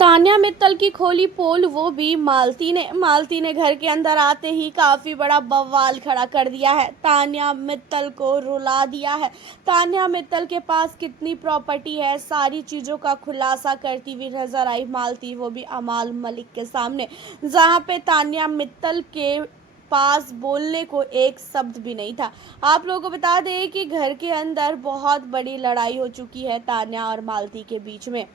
तान्या मित्तल की खोली पोल, वो भी मालती ने घर के अंदर आते ही काफी बड़ा बवाल खड़ा कर दिया है। तान्या मित्तल को रुला दिया है। तान्या मित्तल के पास कितनी प्रॉपर्टी है, सारी चीजों का खुलासा करती हुई नजर आई मालती, वो भी अमाल मलिक के सामने, जहां पे तान्या मित्तल के पास बोलने को एक शब्द भी नहीं था। आप लोगों को बता दें कि घर के अंदर बहुत बड़ी लड़ाई हो चुकी है तान्या और मालती के बीच में,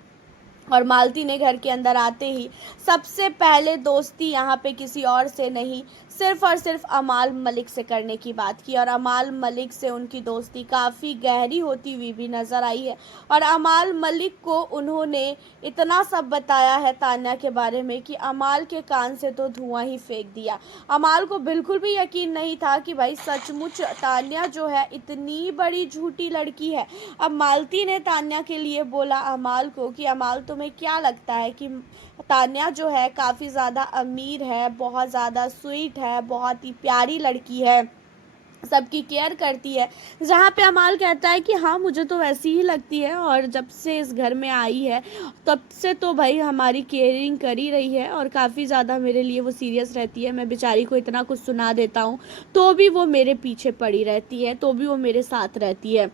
और मालती ने घर के अंदर आते ही सबसे पहले दोस्ती यहाँ पे किसी और से नहीं, सिर्फ और सिर्फ अमाल मलिक से करने की बात की, और अमाल मलिक से उनकी दोस्ती काफ़ी गहरी होती हुई भी नज़र आई है। और अमाल मलिक को उन्होंने इतना सब बताया है तान्या के बारे में कि अमाल के कान से तो धुआं ही फेंक दिया। अमाल को बिल्कुल भी यकीन नहीं था कि भाई सचमुच तान्या जो है इतनी बड़ी झूठी लड़की है। अब मालती ने तान्या के लिए बोला अमाल को कि अमाल, तुम्हें क्या लगता है कि तान्या जो है काफ़ी ज़्यादा अमीर है, बहुत ज़्यादा स्वीट है, बहुत ही प्यारी लड़की है, सबकी केयर करती है। जहाँ पे अमाल कहता है कि हाँ मुझे तो वैसी ही लगती है, और जब से इस घर में आई है तब से तो भाई हमारी केयरिंग कर ही रही है, और काफ़ी ज़्यादा मेरे लिए वो सीरियस रहती है। मैं बेचारी को इतना कुछ सुना देता हूँ तो भी वो मेरे पीछे पड़ी रहती है, तो भी वो मेरे साथ रहती है।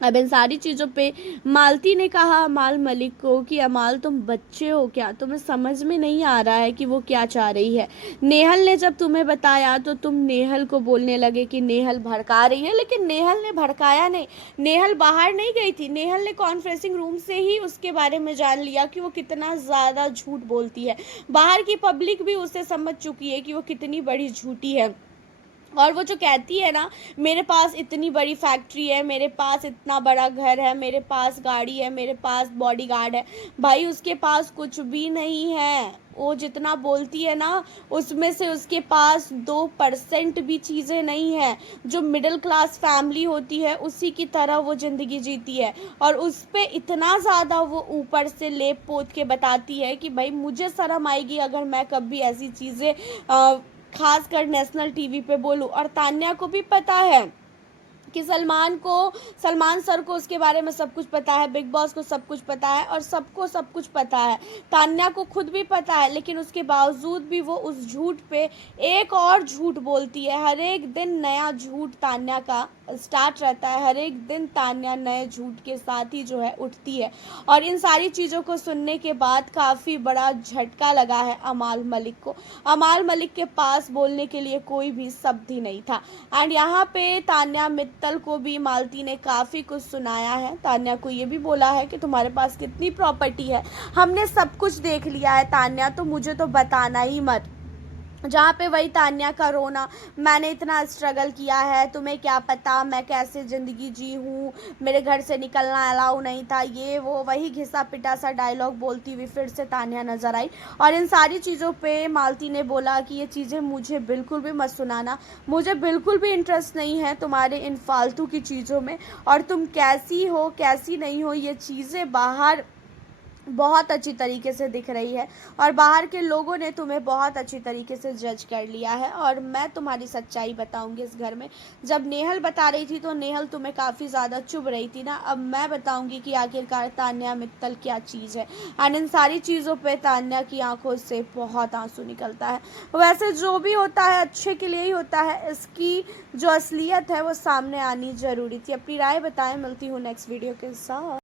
अब इन सारी चीज़ों पे मालती ने कहा अमाल मलिक को कि अमाल, तुम बच्चे हो क्या, तुम्हें समझ में नहीं आ रहा है कि वो क्या चाह रही है। नेहल ने जब तुम्हें बताया तो तुम नेहल को बोलने लगे कि नेहल भड़का रही है, लेकिन नेहल ने भड़काया नहीं। नेहल बाहर नहीं गई थी, नेहल ने कॉन्फ्रेंसिंग रूम से ही उसके बारे में जान लिया कि वो कितना ज़्यादा झूठ बोलती है। बाहर की पब्लिक भी उसे समझ चुकी है कि वो कितनी बड़ी झूठी है। और वो जो कहती है ना, मेरे पास इतनी बड़ी फैक्ट्री है, मेरे पास इतना बड़ा घर है, मेरे पास गाड़ी है, मेरे पास बॉडीगार्ड है, भाई उसके पास कुछ भी नहीं है। वो जितना बोलती है ना उसमें से उसके पास 2% भी चीज़ें नहीं है। जो मिडिल क्लास फैमिली होती है उसी की तरह वो ज़िंदगी जीती है, और उस पर इतना ज़्यादा वो ऊपर से लेप पोत के बताती है कि भाई मुझे शर्म आएगी अगर मैं कभी ऐसी चीज़ें खासकर नेशनल टीवी पे बोलूं। और तान्या को भी पता है कि सलमान सर को उसके बारे में सब कुछ पता है, बिग बॉस को सब कुछ पता है, और सबको सब कुछ पता है। तान्या को खुद भी पता है, लेकिन उसके बावजूद भी वो उस झूठ पे एक और झूठ बोलती है। हर एक दिन नया झूठ तान्या का स्टार्ट रहता है, हर एक दिन तान्या नए झूठ के साथ ही जो है उठती है। और इन सारी चीज़ों को सुनने के बाद काफ़ी बड़ा झटका लगा है अमाल मलिक को। अमाल मलिक के पास बोलने के लिए कोई भी शब्द ही नहीं था। एंड यहाँ पे तान्या मित्तल को भी मालती ने काफ़ी कुछ सुनाया है। तान्या को ये भी बोला है कि तुम्हारे पास कितनी प्रॉपर्टी है, हमने सब कुछ देख लिया है तान्या, तो मुझे तो बताना ही मत। जहाँ पे वही तान्या का रोना, मैंने इतना स्ट्रगल किया है, तुम्हें क्या पता मैं कैसे ज़िंदगी जी हूँ, मेरे घर से निकलना अलाउ नहीं था, ये वो वही घिसा पिटा सा डायलॉग बोलती हुई फिर से तान्या नज़र आई। और इन सारी चीज़ों पे मालती ने बोला कि ये चीज़ें मुझे बिल्कुल भी मत सुनाना, मुझे बिल्कुल भी इंटरेस्ट नहीं है तुम्हारे इन फालतू की चीज़ों में, और तुम कैसी हो कैसी नहीं हो ये चीज़ें बाहर बहुत अच्छी तरीके से दिख रही है, और बाहर के लोगों ने तुम्हें बहुत अच्छी तरीके से जज कर लिया है, और मैं तुम्हारी सच्चाई बताऊंगी इस घर में। जब नेहल बता रही थी तो नेहल तुम्हें काफ़ी ज़्यादा चुभ रही थी ना, अब मैं बताऊंगी कि आखिरकार तान्या मित्तल क्या चीज़ है। एंड इन सारी चीज़ों पे तान्या की आंखों से बहुत आंसू निकलता है। वैसे जो भी होता है अच्छे के लिए ही होता है, इसकी जो असलियत है वो सामने आनी ज़रूरी थी। अपनी राय बताएं, मिलती हूँ नेक्स्ट वीडियो के साथ।